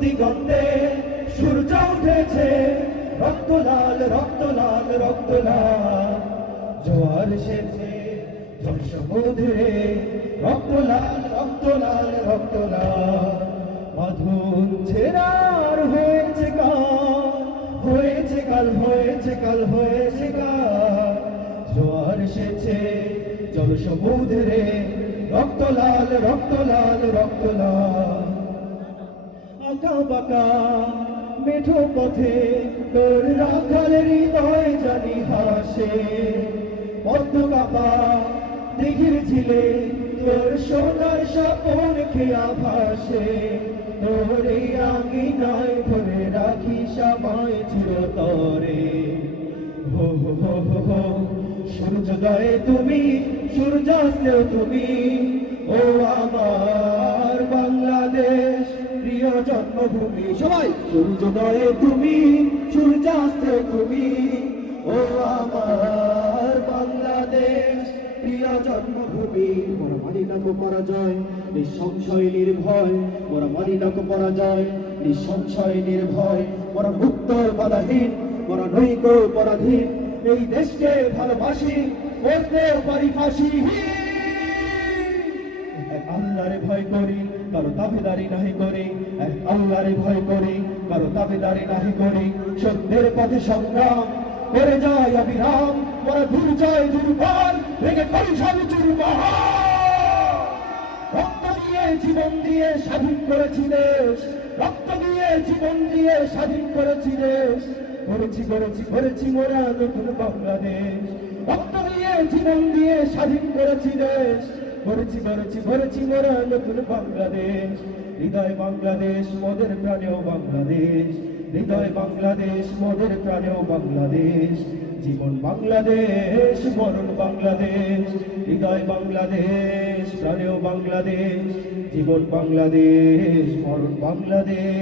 দিগন্তে সূর্য উঠেছে, রক্ত লাল রক্ত লাল রক্ত লাল। জোয়ার এসেছে জনসমুদ্রে, রক্ত লাল রক্ত লাল রক্ত লাল। বাঁধন ছেড়ার হয়েছে কাল, হয়েছে কাল হয়েছে কাল হয়েছে কাল। জোয়ার এসেছে জনসমুদ্রে, রক্ত লাল রক্ত লাল রক্ত লাল। আঁকা বাঁকা মেঠো পথে তোর রাখাল হৃদয় জানি হাসে। পদ্ম কাপা দিঘির ঝিলে তোর সোনার স্বপন খেয়া ভাসে। তোর এই আঙিনায় ভরে রাখি সবাই চিরতরে। হো হো হো হো হো সূর্যোদয়ে তুমি, সূর্যাস্তেও তুমি, ও আমার বাংলাদেশ প্রিয় জন্মভূমি। সবাই সূর্যোদয়ে তুমি, সূর্যাস্তেও তুমি, ও আমার বাংলাদেশ প্রিয় জন্মভূমি। মোরা মানি না কো পরাজয়, নিঃসংশয় নির্ভয়। মোরা মানি না কো পরাজয়, নিঃসংশয় নির্ভয়। মোরা মুক্ত বাধাহীন, মোরা নৈক পরাধীন। এই দেশকে ভালোবাসি, করতে পারি ফাঁসি। আল্লাহরে ভয় করি, কারো দাবিদারি নাহি করি। আল্লাহরে ভয় করি, কারো দাবিদারি নাহি করি। সত্যের পথে সংগ্রাম করে যায় অবিরাম। মোরা দুর্জয় দুর্বল ভেঙে করি সব চুরমার। রক্ত দিয়ে জীবন দিয়ে স্বাধীন করেছি দেশ, রক্ত দিয়ে জীবন দিয়ে স্বাধীন করেছি দেশ। করেছি করেছি করেছি মোরা নতুন বাংলাদেশ। রক্ত দিয়ে জীবন দিয়ে স্বাধীন করেছি দেশ। করেছি করেছি করেছি মোরা নতুন বাংলাদেশ। হৃদয় বাংলাদেশ মোদের প্রাণেও বাংলাদেশ। হৃদয় বাংলাদেশ মোদের প্রাণেও বাংলাদেশ। জীবন বাংলাদেশ মরণ বাংলাদেশ। হৃদয় বাংলাদেশ প্রাণেও বাংলাদেশ। জীবন বাংলাদেশ মরণ বাংলাদেশ।